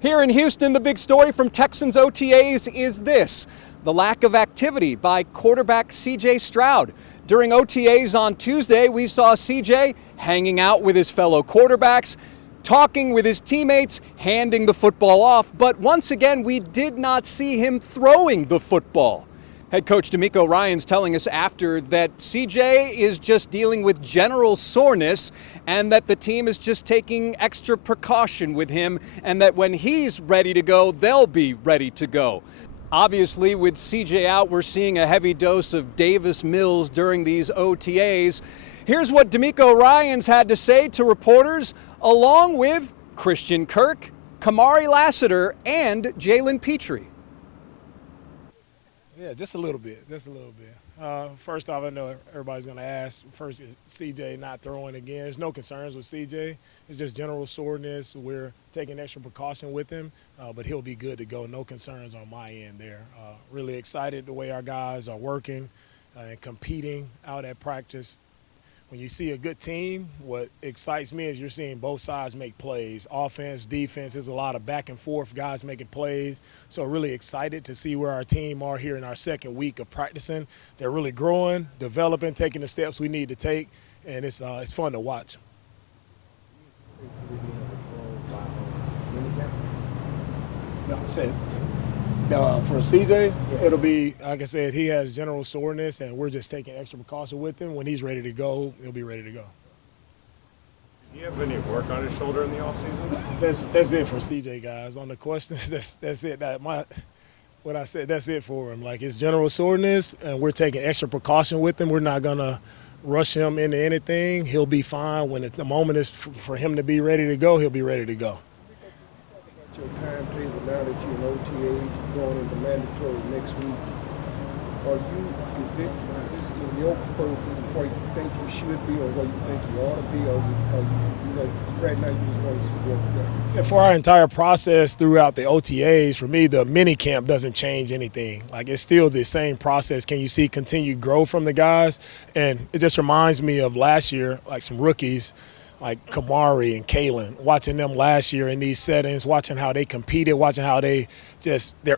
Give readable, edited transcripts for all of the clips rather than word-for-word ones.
Here in Houston, the big story from Texans OTAs is this: the lack of activity by quarterback CJ Stroud. During OTAs on Tuesday, we saw CJ hanging out with his fellow quarterbacks, talking with his teammates, handing the football off, but once again, we did not see him throwing the football. Head coach DeMeco Ryans telling us after that CJ is just dealing with general soreness and that the team is just taking extra precaution with him and that when he's ready to go, they'll be ready to go. Obviously, with CJ out, we're seeing a heavy dose of Davis Mills during these OTAs. Here's what DeMeco Ryans had to say to reporters, along with Christian Kirk, Kamari Lassiter, and Jalen Petrie. Yeah, just a little bit. First off, I know everybody's going to ask, first, is CJ not throwing again? There's no concerns with CJ. It's just general soreness. We're taking extra precaution with him, but he'll be good to go. No concerns on my end there. Really excited the way our guys are working and competing out at practice. When you see a good team, what excites me is you're seeing both sides make plays. Offense, defense, there's a lot of back and forth, guys making plays. So really excited to see where our team are here in our second week of practicing. They're really growing, developing, taking the steps we need to take, and it's fun to watch. No, I said, for CJ, it'll be, like I said, he has general soreness, and we're just taking extra precaution with him. When he's ready to go, he'll be ready to go. Do you have any work on his shoulder in the offseason? That's it for CJ, guys. On the questions, that's it. What I said, that's it for him. Like, it's general soreness, and we're taking extra precaution with him. We're not going to rush him into anything. He'll be fine. When the moment is for him to be ready to go, he'll be ready to go. Your timetable now that you're in OTAs, going into mandatory next week, is this in your profile where you think you should be or where you think you ought to be, or right now you just want to see what yeah, for our entire process throughout the OTAs, for me, the minicamp doesn't change anything. Like, it's still the same process. Can you see continued growth from the guys? And it just reminds me of last year, like some rookies, like Kamari and Kalen, watching them last year in these settings, watching how they competed, watching how their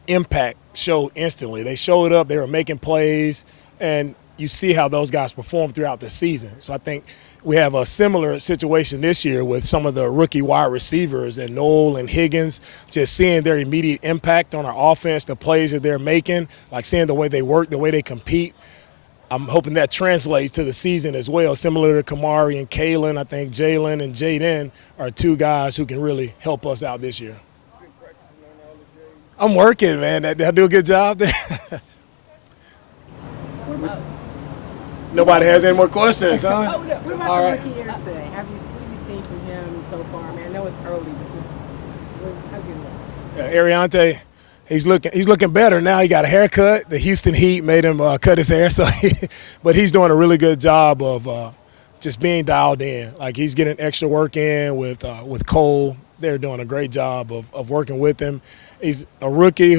impact showed instantly. They showed up, they were making plays, and you see how those guys perform throughout the season. So I think we have a similar situation this year with some of the rookie wide receivers and Noel and Higgins, just seeing their immediate impact on our offense, the plays that they're making, like seeing the way they work, the way they compete. I'm hoping that translates to the season as well. Similar to Kamari and Kalen, I think Jalen and Jaden are two guys who can really help us out this year. I'm working, man. Did I do a good job there? Nobody has any more questions, huh? What about All the right. rookie years today? Have you seen from him so far? I mean, I know it's early, but just how's he look? Ariante, he's looking better now. He got a haircut. The Houston Heat made him cut his hair, but he's doing a really good job of just being dialed in. Like, he's getting extra work in with Cole. They're doing a great job of working with him. He's a rookie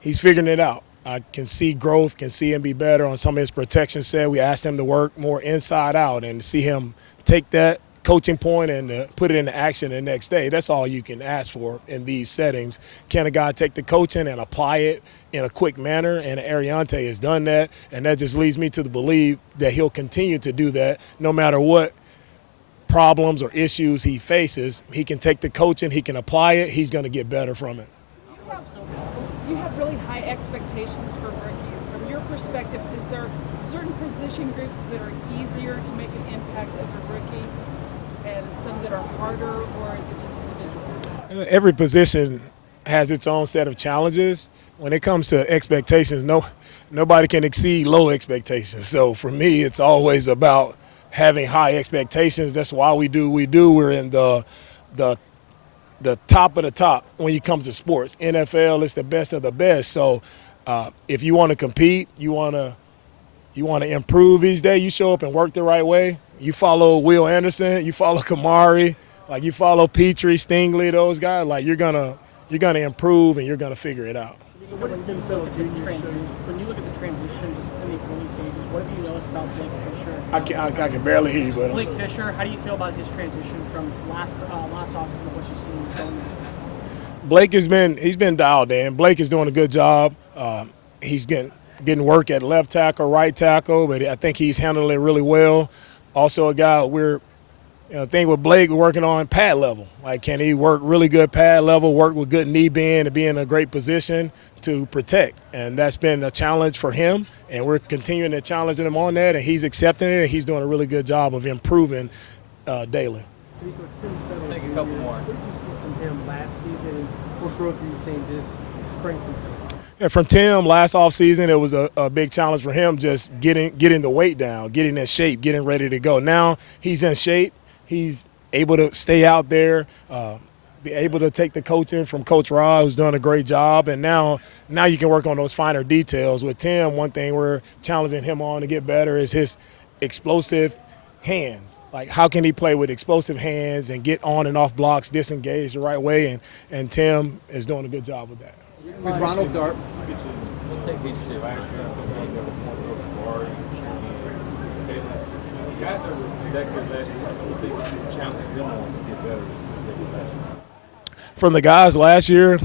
he's figuring it out. I can see growth, can see him be better on some of his protection set. We asked him to work more inside out and see him take that coaching point and put it into action the next day. That's all you can ask for in these settings. Can a guy take the coaching and apply it in a quick manner? And Ariante has done that, and that just leads me to believe that he'll continue to do that no matter what problems or issues he faces. He can take the coaching, he can apply it, he's going to get better from it. You have really high expectations for rookies. From your perspective, is there certain position groups that are easier to make an impact as a rookie and some that are harder, or is it just individual? Every position has its own set of challenges. When it comes to expectations, nobody can exceed low expectations. So for me, it's always about having high expectations. That's why we do what we do. We're in the top of the top when it comes to sports. NFL is the best of the best. So if you want to compete, you want to improve each day, you show up and work the right way. You follow Will Anderson, you follow Kamari, like you follow Petrie, Stingley, those guys. Like you're gonna improve and you're gonna figure it out. When you look at the transition, just in the early stages, what have you noticed about Blake Fisher? I can barely hear you, but Blake Fisher, how do you feel about his transition from last offseason to what you've seen going into this? Blake he's been dialed in. Blake is doing a good job. He's getting work at left tackle, right tackle, but I think he's handling it really well. Also, a guy thing with Blake, we're working on pad level. Like, can he work really good pad level, work with good knee bend, and be in a great position to protect? And that's been a challenge for him, and we're continuing to challenge him on that, and he's accepting it, and he's doing a really good job of improving daily. Take a couple more. What did you see from him last season, and what growth are you seeing this spring from him? Yeah, from Tim last offseason, it was a big challenge for him just getting the weight down, getting in shape, getting ready to go. Now he's in shape. He's able to stay out there, be able to take the coaching from Coach Rod, who's doing a great job. And now you can work on those finer details. With Tim, one thing we're challenging him on to get better is his explosive hands. Like, how can he play with explosive hands and get on and off blocks, disengage the right way? And Tim is doing a good job with that. With Ronald Darby. We'll take these two. Last year, you guys are that good last year. So what big challenge them on to get better as they get better? From the guys last year,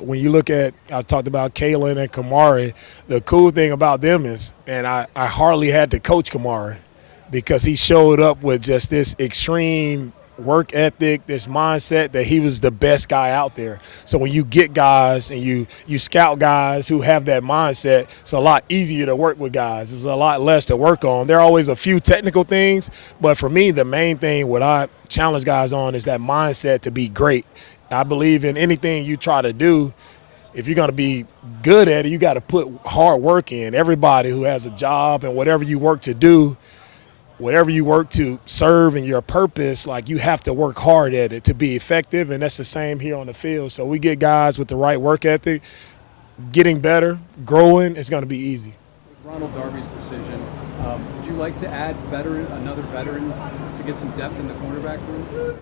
when you look at, I talked about Kalen and Kamari, the cool thing about them is, and I hardly had to coach Kamari because he showed up with just this extreme work ethic, this mindset that he was the best guy out there. So when you get guys and you scout guys who have that mindset, it's a lot easier to work with guys. There's a lot less to work on. There are always a few technical things, but for me, the main thing what I challenge guys on is that mindset to be great. I believe in anything you try to do, if you're going to be good at it, you got to put hard work in. Everybody who has a job and whatever you work to do, whatever you work to serve and your purpose, like, you have to work hard at it to be effective, and that's the same here on the field. So we get guys with the right work ethic, getting better, growing, it's going to be easy. With Ronald Darby's decision, would you like to add another veteran to get some depth in the cornerback room?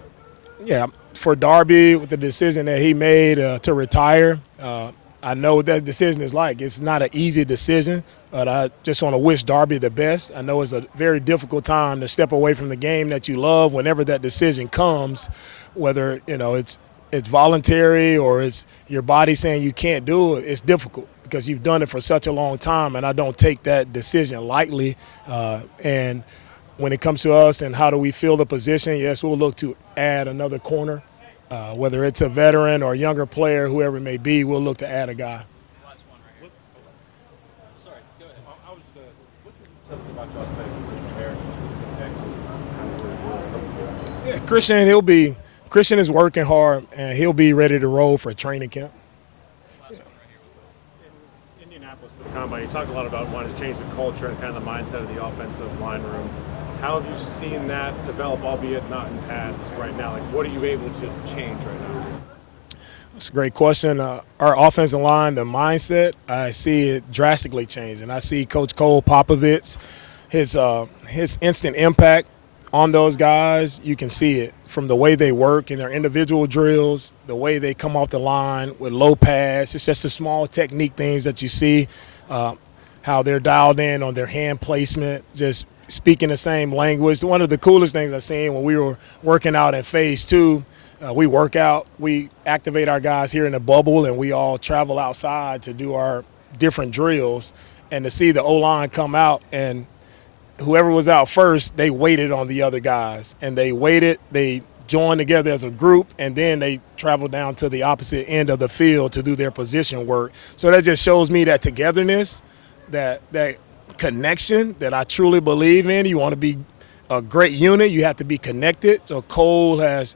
Yeah, for Darby, with the decision that he made to retire, I know what that decision is like. It's not an easy decision, but I just want to wish Darby the best. I know it's a very difficult time to step away from the game that you love whenever that decision comes, whether, it's voluntary or it's your body saying you can't do it. It's difficult because you've done it for such a long time, and I don't take that decision lightly. And when it comes to us and how do we fill the position, yes, we'll look to add another corner. Whether it's a veteran or a younger player, whoever it may be, we'll look to add a guy. Last one right here. Sorry, go ahead. I was just going to ask, what can you tell us about y'all's play with Christian Harris? Yeah, Christian is working hard, and he'll be ready to roll for training camp. In Indianapolis, for the combine, you talked a lot about wanting to change the culture and kind of the mindset of the offensive line room. How have you seen that develop, albeit not in pads right now? Like, what are you able to change right now? That's a great question. Our offensive line, the mindset, I see it drastically changing. I see Coach Cole Popovich, his instant impact on those guys. You can see it from the way they work in their individual drills, the way they come off the line with low pads. It's just the small technique things that you see, how they're dialed in on their hand placement, just speaking the same language. One of the coolest things I've seen when we were working out in phase 2, we work out, we activate our guys here in the bubble, and we all travel outside to do our different drills. And to see the O-line come out, and whoever was out first, they waited on the other guys. And they waited, they joined together as a group, and then they traveled down to the opposite end of the field to do their position work. So that just shows me that togetherness, that connection that I truly believe in. You want to be a great unit, you have to be connected. So Cole has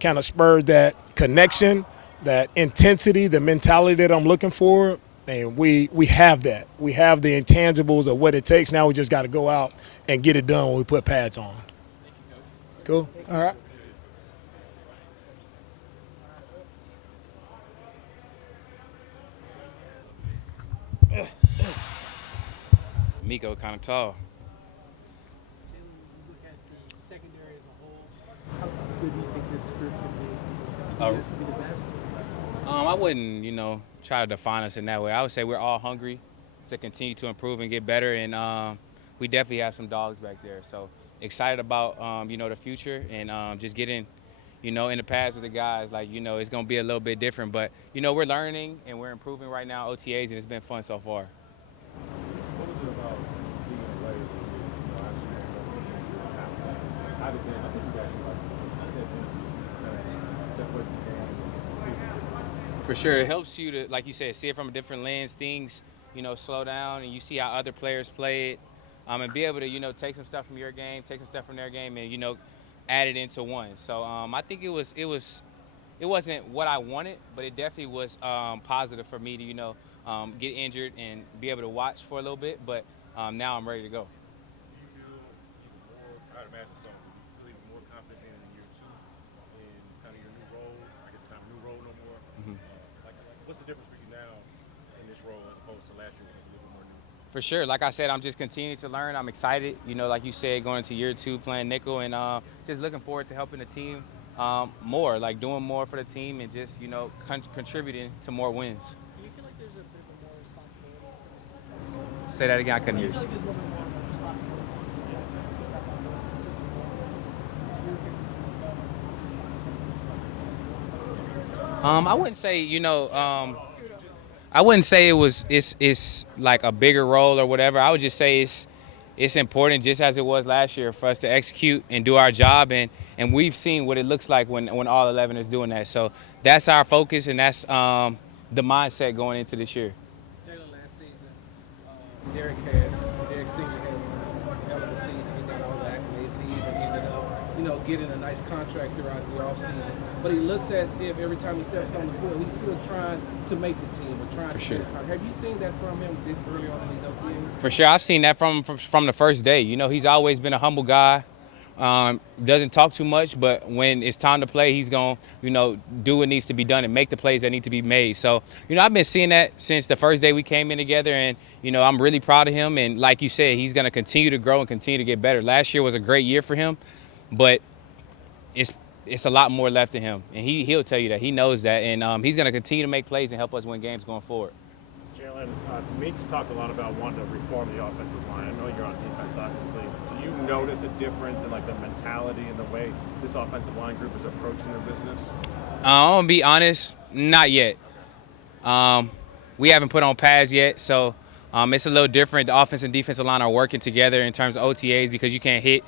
kind of spurred that connection, that intensity, the mentality that I'm looking for. And we have that. We have the intangibles of what it takes. Now we just got to go out and get it done when we put pads on. Cool. All right. Miko kind of tall. When you look at the secondary as a whole, how good do you think this group could be? Do you think this could be the best? I wouldn't, try to define us in that way. I would say we're all hungry to continue to improve and get better, and we definitely have some dogs back there. So excited about, the future and just getting, you know, in the past with the guys, like, you know, it's going to be a little bit different. But, you know, we're learning and we're improving right now, OTAs, and it's been fun so far. What was it about being away this year? You know, actually, how did they, I think you guys step away from the game and see. For sure, it helps you to, like you said, see it from a different lens. Things, you know, slow down, and you see how other players play it, and be able to, you know, take some stuff from your game, take some stuff from their game, and, you know, add it into one. So I think it wasn't what I wanted, but it definitely was positive for me to, you know, get injured and be able to watch for a little bit. But now I'm ready to go. Do you feel even more, I'd imagine so, do you feel even more confident in year two in kind of your new role? I guess it's not a new role no more. Like, what's the difference for you now in this role as opposed to last year when it was a little bit more new? For sure. Like I said, I'm just continuing to learn. I'm excited, you know, like you said, going into year two, playing nickel, and just looking forward to helping the team more, like doing more for the team and just, you know, contributing to more wins. Do you feel like there's a bit of more responsibility for this defense? Say that again, I couldn't Do hear you feel you. like there's a little bit more responsibility for the defense to step up and put you more wins? So you're getting to be better I wouldn't say, you know, I wouldn't say it's like a bigger role or whatever. I would just say it's important, just as it was last year, for us to execute and do our job, and we've seen what it looks like when all 11 is doing that. So that's our focus, and that's the mindset going into this year. Jalen, last season, Derek Stingley had a hell of a season. He got all the accolades, and he even ended up, you know, getting a nice contract throughout the offseason. But he looks as if every time he steps on the field, he's still trying to make the team or trying For to sure. get a contract. Have you seen that from him this early on in these OTAs? For sure, I've seen that from the first day. You know, he's always been a humble guy. Doesn't talk too much, but when it's time to play, he's going to, you know, do what needs to be done and make the plays that need to be made. So, you know, I've been seeing that since the first day we came in together, and, you know, I'm really proud of him. And like you said, he's going to continue to grow and continue to get better. Last year was a great year for him, but it's a lot more left in him, and he'll tell you that. He knows that, and he's going to continue to make plays and help us win games going forward. Jalen, Meeks talked a lot about wanting to reform the offensive line. I know you're on defense, obviously. Do you notice a difference in like the mentality and the way this offensive line group is approaching their business? I'm gonna be honest, not yet. We haven't put on pads yet, so it's a little different. The offense and defensive line are working together in terms of OTAs because you can't hit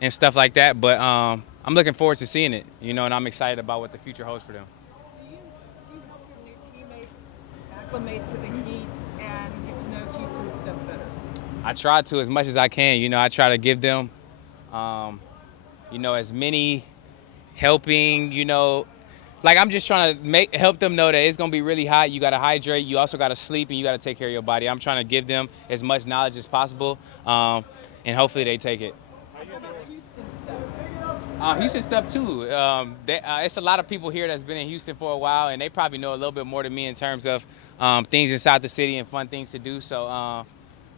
and stuff like that. But I'm looking forward to seeing it, you know, and I'm excited about what the future holds for them. Do you help your new teammates acclimate to the heat and get to know Houston stuff better? I try to as much as I can. You know, I try to give them, you know, as many helping, you know, like I'm just trying to help them know that it's going to be really hot. You got to hydrate. You also got to sleep, and you got to take care of your body. I'm trying to give them as much knowledge as possible, and hopefully they take it. How about Houston stuff? Houston stuff too. It's a lot of people here that's been in Houston for a while, and they probably know a little bit more than me in terms of things inside the city and fun things to do. So,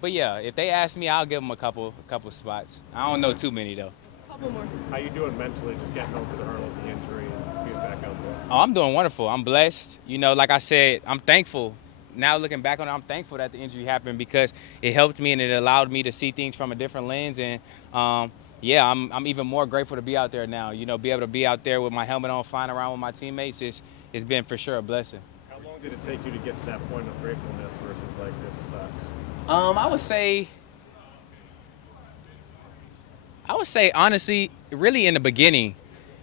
but yeah, if they ask me, I'll give them a couple spots. I don't know too many though. Couple more. How you doing mentally, just getting over the hurdle of the injury and being back out there? Oh, I'm doing wonderful. I'm blessed. You know, like I said, I'm thankful. Now looking back on it, I'm thankful that the injury happened because it helped me and it allowed me to see things from a different lens. And yeah, I'm even more grateful to be out there now. You know, be able to be out there with my helmet on, flying around with my teammates, it's been for sure a blessing. How long did it take you to get to that point of gratefulness versus like this sucks? I would say honestly, really in the beginning.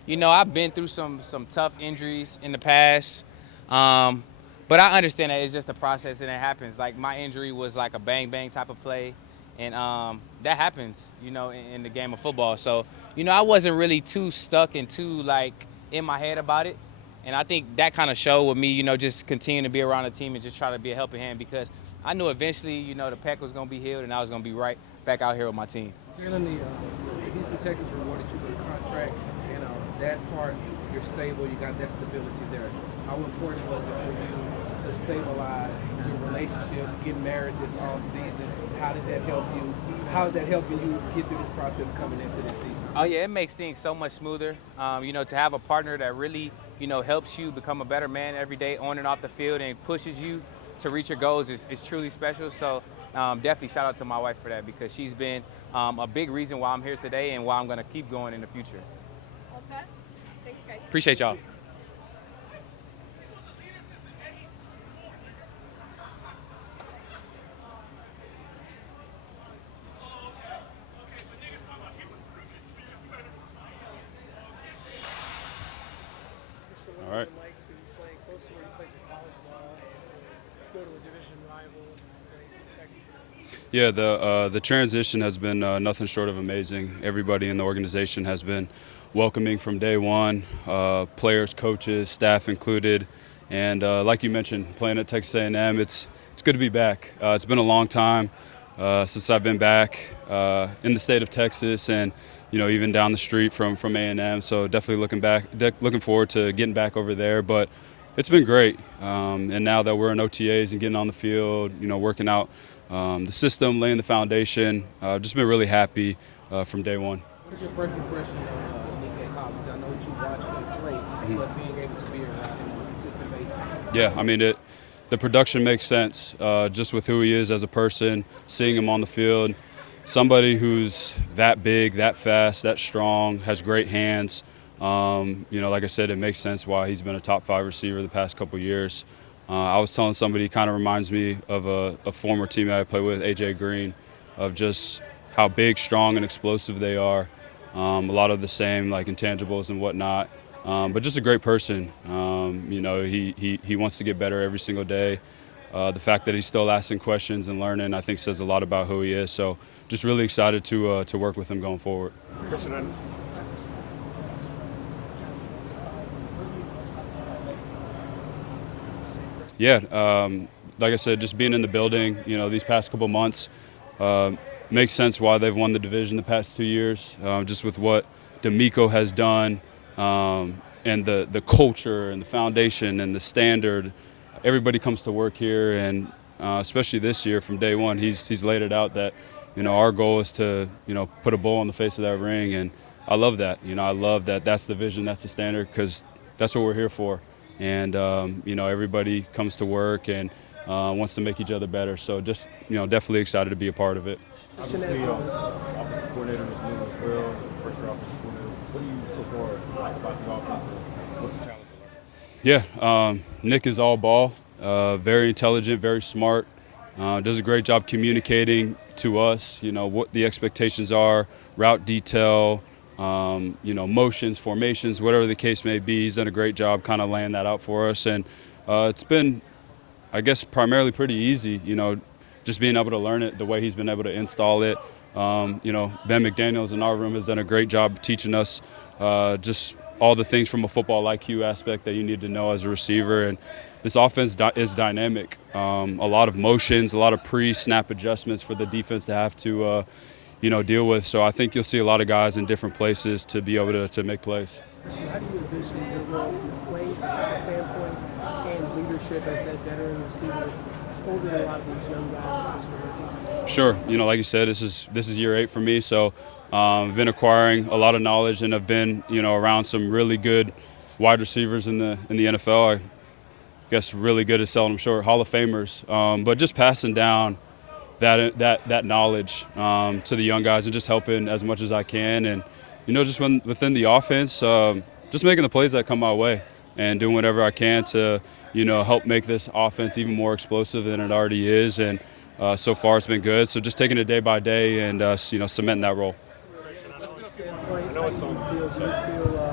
You know, I've been through some tough injuries in the past, but I understand that it's just a process and it happens. Like my injury was like a bang type of play, and that happens, you know, in the game of football. So, you know, I wasn't really too stuck and too like in my head about it, and I think that kind of showed with me, you know, just continuing to be around the team and just try to be a helping hand because I knew eventually, you know, the pec was going to be healed and I was going to be right back out here with my team. Jalen, the Houston Texans rewarded you with a contract, and that part, you're stable, you got that stability there. How important was it for you to stabilize your relationship, get married this off-season? How did that help you? How is that helping you get through this process coming into this season? Oh yeah, it makes things so much smoother. You know, to have a partner that really, you know, helps you become a better man every day on and off the field and pushes you to reach your goals is truly special. So definitely shout out to my wife for that because she's been a big reason why I'm here today and why I'm going to keep going in the future. All set? Thanks, guys. Appreciate y'all. All right. Like to play close to where you played your college ball and to go to a division rival in Texas? Yeah, the transition has been nothing short of amazing. Everybody in the organization has been welcoming from day one, players, coaches, staff included, and like you mentioned, playing at Texas A&M, it's good to be back. It's been a long time since I've been back in the state of Texas, and even down the street from A&M. So definitely looking forward to getting back over there. But it's been great, and now that we're in OTAs and getting on the field, working out the system, laying the foundation, just been really happy from day one. What is your first impression of Nick at college? I know that you watched him play, but being able to be around him on a consistent basis. Yeah, I mean the production makes sense just with who he is as a person, seeing him on the field. Somebody who's that big, that fast, that strong, has great hands. Like I said, it makes sense why he's been a top 5 receiver the past couple years. I was telling somebody, he kind of reminds me of a former teammate I played with, A.J. Green, of just how big, strong, and explosive they are. A lot of the same, like intangibles and whatnot. But just a great person. He wants to get better every single day. The fact that he's still asking questions and learning, I think, says a lot about who he is. So just really excited to work with him going forward. Christian, Yeah, like I said, just being in the building, these past couple months, makes sense why they've won the division the past 2 years, just with what D'Amico has done, and the culture and the foundation and the standard. Everybody comes to work here, and especially this year from day one, he's laid it out that, our goal is to, put a bowl on the face of that ring, and I love that. I love that that's the vision, that's the standard, because that's what we're here for. And, everybody comes to work and wants to make each other better. So just, definitely excited to be a part of it. obviously, offensive coordinator is new as well, first year offensive coordinator. What do you so far like about the offense? What's the challenge to learn? Yeah, Nick is all ball, very intelligent, very smart, does a great job communicating to us, what the expectations are, route detail, motions, formations, whatever the case may be. He's done a great job kind of laying that out for us. And it's been, I guess, primarily pretty easy, just being able to learn it the way he's been able to install it. Ben McDaniels in our room has done a great job teaching us just all the things from a football IQ aspect that you need to know as a receiver. And this offense is dynamic. A lot of motions, a lot of pre-snap adjustments for the defense to have to deal with. So I think you'll see a lot of guys in different places to be able to make plays. How do you envision your role from a play standpoint and leadership as that veteran receiver that's holding a lot of these young guys? Sure. Like you said, this is year 8 for me. So I've been acquiring a lot of knowledge and have been, around some really good wide receivers in the NFL. I guess really good at selling them short, Hall of Famers. But just passing down that knowledge to the young guys and just helping as much as I can. And, just within the offense, just making the plays that come my way and doing whatever I can to, help make this offense even more explosive than it already is. And so far it's been good. So just taking it day by day and, cementing that role. I know it's on the field. Do you feel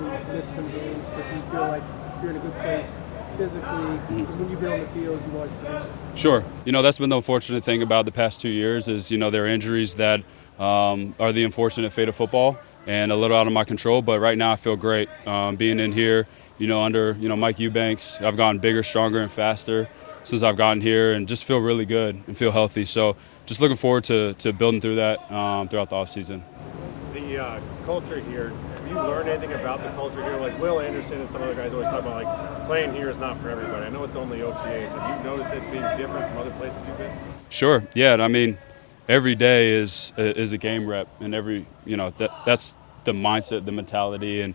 you missed some games, but do you feel like you're in a good place physically? When you've been on the field, you've always been. Sure. That's been the unfortunate thing about the past 2 years is, there are injuries that are the unfortunate fate of football and a little out of my control. But right now I feel great being in here, under, Mike Eubanks. I've gotten bigger, stronger, and faster since I've gotten here and just feel really good and feel healthy. So just looking forward to building through that throughout the offseason. The culture here, have you learned anything about the culture here? Like Will Anderson and some other guys always talk about, like, playing here is not for everybody. I know it's only OTAs. Have you noticed it being different from other places you've been? Sure. Yeah. I mean, every day is a game rep, and that's the mindset, the mentality, and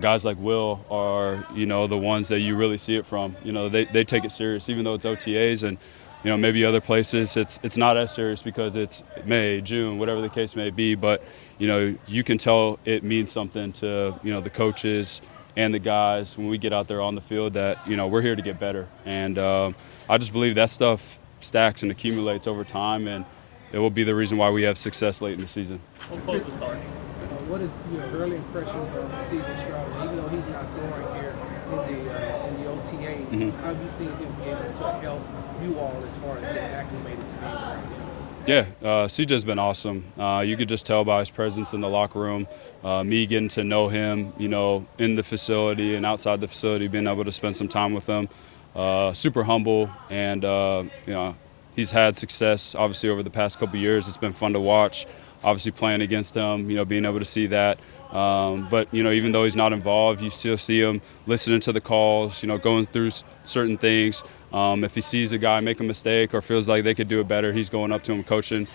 guys like Will are the ones that you really see it from. They take it serious, even though it's OTAs, and maybe other places it's not as serious because it's May, June, whatever the case may be. But you can tell it means something to the coaches, and the guys when we get out there on the field that, we're here to get better. And I just believe that stuff stacks and accumulates over time, and it will be the reason why we have success late in the season. What is your early impressions of C.J. Stroud? Even though he's not throwing here in the OTAs, how have you seen him be able to help you all as far as getting acclimated to being around him? Yeah, CJ's been awesome. You could just tell by his presence in the locker room, me getting to know him, in the facility and outside the facility, being able to spend some time with him. Super humble, and he's had success obviously over the past couple years. It's been fun to watch. Obviously playing against him, being able to see that. But even though he's not involved, you still see him listening to the calls, going through certain things. If he sees a guy make a mistake or feels like they could do it better, he's going up to him, coaching.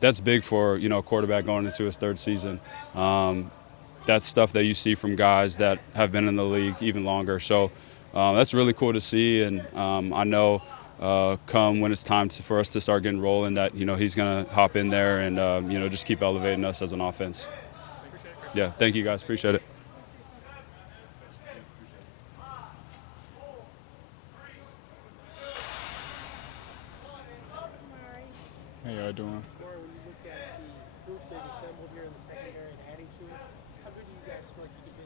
That's big for a quarterback going into his third season. That's stuff that you see from guys that have been in the league even longer. So that's really cool to see, and I know come when it's time for us to start getting rolling that he's going to hop in there and just keep elevating us as an offense. Yeah, thank you guys, appreciate it. How y'all doing? When you look at the group they've assembled here in the secondary and adding to it, how good do you guys feel like you could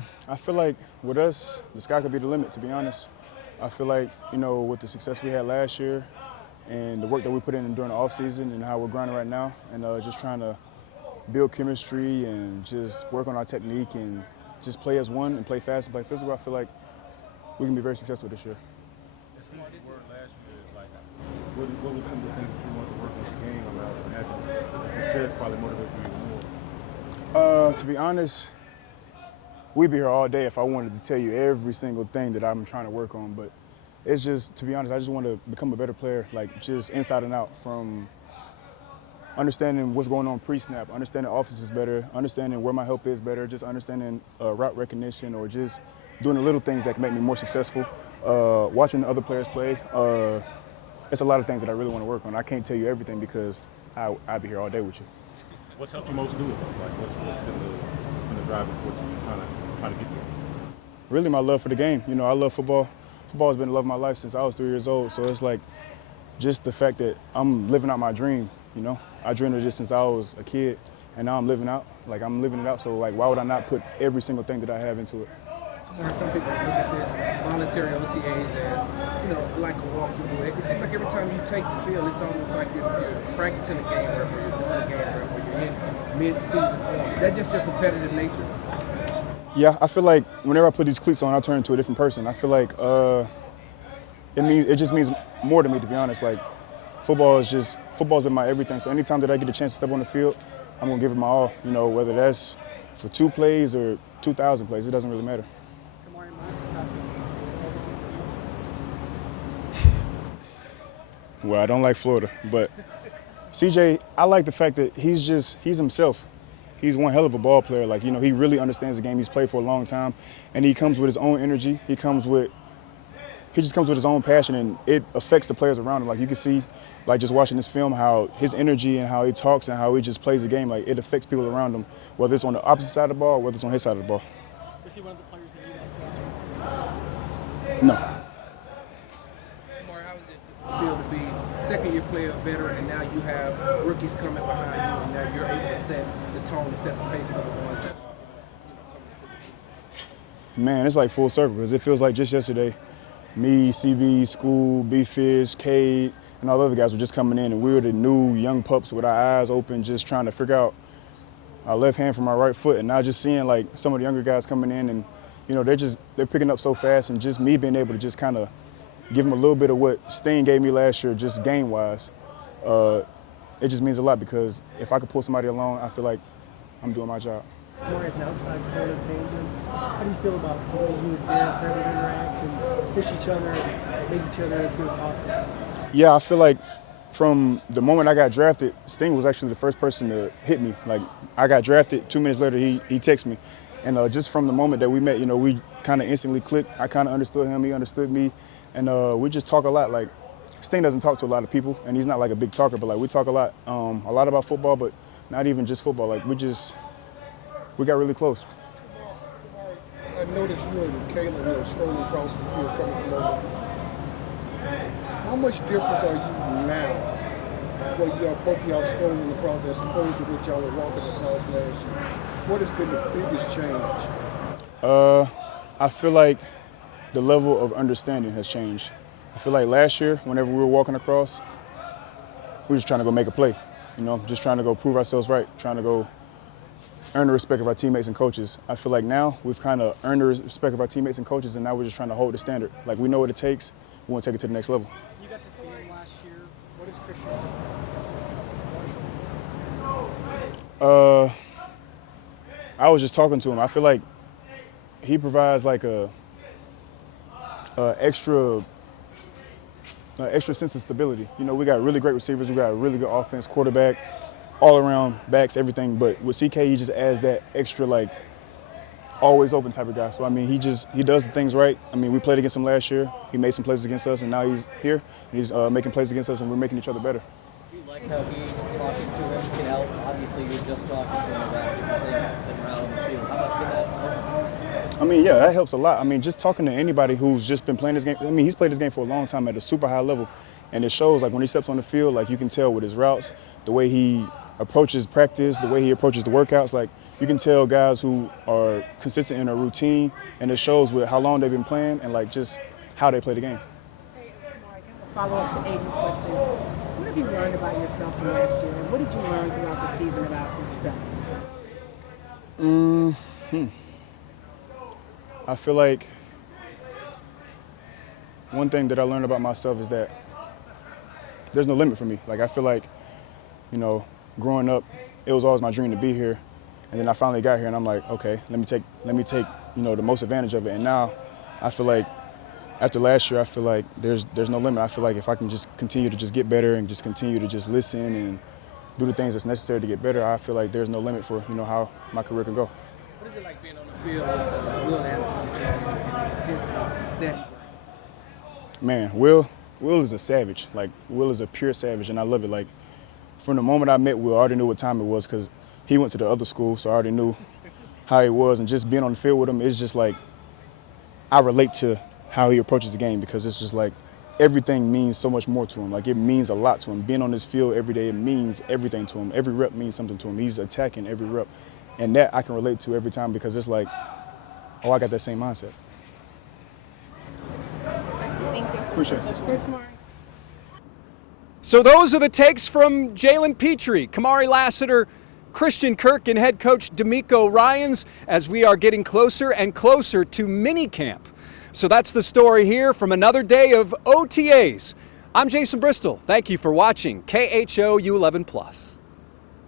be? I feel like with us, the sky could be the limit, to be honest. I feel like, with the success we had last year and the work that we put in during the offseason and how we're grinding right now and just trying to build chemistry and just work on our technique and just play as one and play fast and play physical, I feel like we can be very successful this year. As you were last year, what were some of the things that you wanted to work on the game about and having the success probably motivate you even more? To be honest, we'd be here all day if I wanted to tell you every single thing that I'm trying to work on, but it's just, to be honest, I just want to become a better player, like just inside and out, from understanding what's going on pre-snap, understanding offenses better, understanding where my help is better, just understanding route recognition, or just doing the little things that can make me more successful, watching the other players play. It's a lot of things that I really want to work on. I can't tell you everything because I'll be here all day with you. What's helped you most do it? Like what's been the driving force of you trying to get there? Really my love for the game. I love football. Football has been the love of my life since I was 3 years old. So it's like just the fact that I'm living out my dream, I dreamed of this since I was a kid, and now I'm living it out. So like, why would I not put every single thing that I have into it? Or some people look at this voluntary OTAs as, like a walk through the leg. It seems like every time you take the field, it's almost like you're practicing a game rep, or you're doing a game rep, or you're in mid-season form. Is that just your competitive nature? Yeah, I feel like whenever I put these cleats on, I turn into a different person. I feel like it just means more to me, to be honest. Like football's been my everything. So anytime that I get a chance to step on the field, I'm gonna give it my all. Whether that's for 2 plays or 2,000 plays, it doesn't really matter. Well, I don't like Florida, but CJ, I like the fact that he's himself. He's one hell of a ball player. Like, he really understands the game. He's played for a long time, and he comes with his own energy. He just comes with his own passion, and it affects the players around him. Like, you can see, like, just watching this film, how his energy and how he talks and how he just plays the game, like, it affects people around him, whether it's on the opposite side of the ball or whether it's on his side of the ball. Is he one of the players that you like? No. How does it feel to be second-year player, veteran, and now you have rookies coming behind you, and now you're able to set the tone and set the pace for the ones that coming into the season? Man, it's like full circle, because it feels like just yesterday, me, CB, School, B-Fish, Cade, and all the other guys were just coming in, and we were the new young pups with our eyes open, just trying to figure out our left hand from our right foot. And now just seeing like some of the younger guys coming in, and they're picking up so fast, and just me being able to just kind of give them a little bit of what Steen gave me last year, just game-wise, it just means a lot, because if I could pull somebody along, I feel like I'm doing my job. More as an outside corner tandem, how do you feel about the way you and Derek Carter interact and push each other and make each other as good as possible? Yeah, I feel like from the moment I got drafted, Sting was actually the first person to hit me. Like, I got drafted, 2 minutes later he texted me. And just from the moment that we met, we kind of instantly clicked. I kind of understood him, he understood me. And we just talk a lot. Like, Sting doesn't talk to a lot of people, and he's not like a big talker, but like we talk a lot about football, but not even just football. Like we got really close. I noticed you and Kayla, strolling across the field coming from over. How much difference are you now, where y'all both of y'all strolling across as opposed to what y'all were walking across last year? What has been the biggest change? I feel like the level of understanding has changed. I feel like last year, whenever we were walking across, we were just trying to go make a play. Just trying to go prove ourselves right, trying to go earn the respect of our teammates and coaches. I feel like now we've kind of earned the respect of our teammates and coaches, and now we're just trying to hold the standard. Like, we know what it takes. We want to take it to the next level. You got to see him last year. What is Christian? I was just talking to him. I feel like he provides like a extra sense of stability. We got really great receivers. We got a really good offense, quarterback, all around backs, everything. But with CK, he just adds that extra, like, always open type of guy. So, he does the things right. We played against him last year. He made some plays against us, and now he's here, and he's making plays against us, and we're making each other better. Do you like how he talking to him can help? Obviously, you're just talking to him about different things that are out on the field. How much can that help? Yeah, that helps a lot. Just talking to anybody who's just been playing this game. He's played this game for a long time at a super high level, and it shows. Like, when he steps on the field, like, you can tell with his routes, the way he approaches practice, the way he approaches the workouts. Like, you can tell guys who are consistent in a routine, and it shows with how long they've been playing and, like, just how they play the game. Hey, Mark, follow up to Aiden's question. What have you learned about yourself from last year, and what did you learn throughout the season about yourself? I feel like one thing that I learned about myself is that there's no limit for me. Like, I feel like, growing up, it was always my dream to be here. And then I finally got here, and I'm like, okay, let me take, the most advantage of it. And now I feel like after last year, I feel like there's no limit. I feel like if I can just continue to just get better and just continue to just listen and do the things that's necessary to get better, I feel like there's no limit for, how my career can go. What is it like being on the field with Will Anderson and the intensity that he brings? Man, Will is a savage. Like, Will is a pure savage, and I love it. Like, from the moment I met Will, I already knew what time it was because he went to the other school, so I already knew how he was. And just being on the field with him, it's just like I relate to how he approaches the game because it's just like everything means so much more to him. Like, it means a lot to him. Being on this field every day, it means everything to him. Every rep means something to him. He's attacking every rep. And that I can relate to every time because it's like, oh, I got that same mindset. Thank you. Appreciate it. Thanks, Mark. So those are the takes from Jalen Petrie, Kamari Lassiter, Christian Kirk, and head coach D'Amico Ryans as we are getting closer and closer to minicamp. So that's the story here from another day of OTAs. I'm Jason Bristol. Thank you for watching KHOU 11+.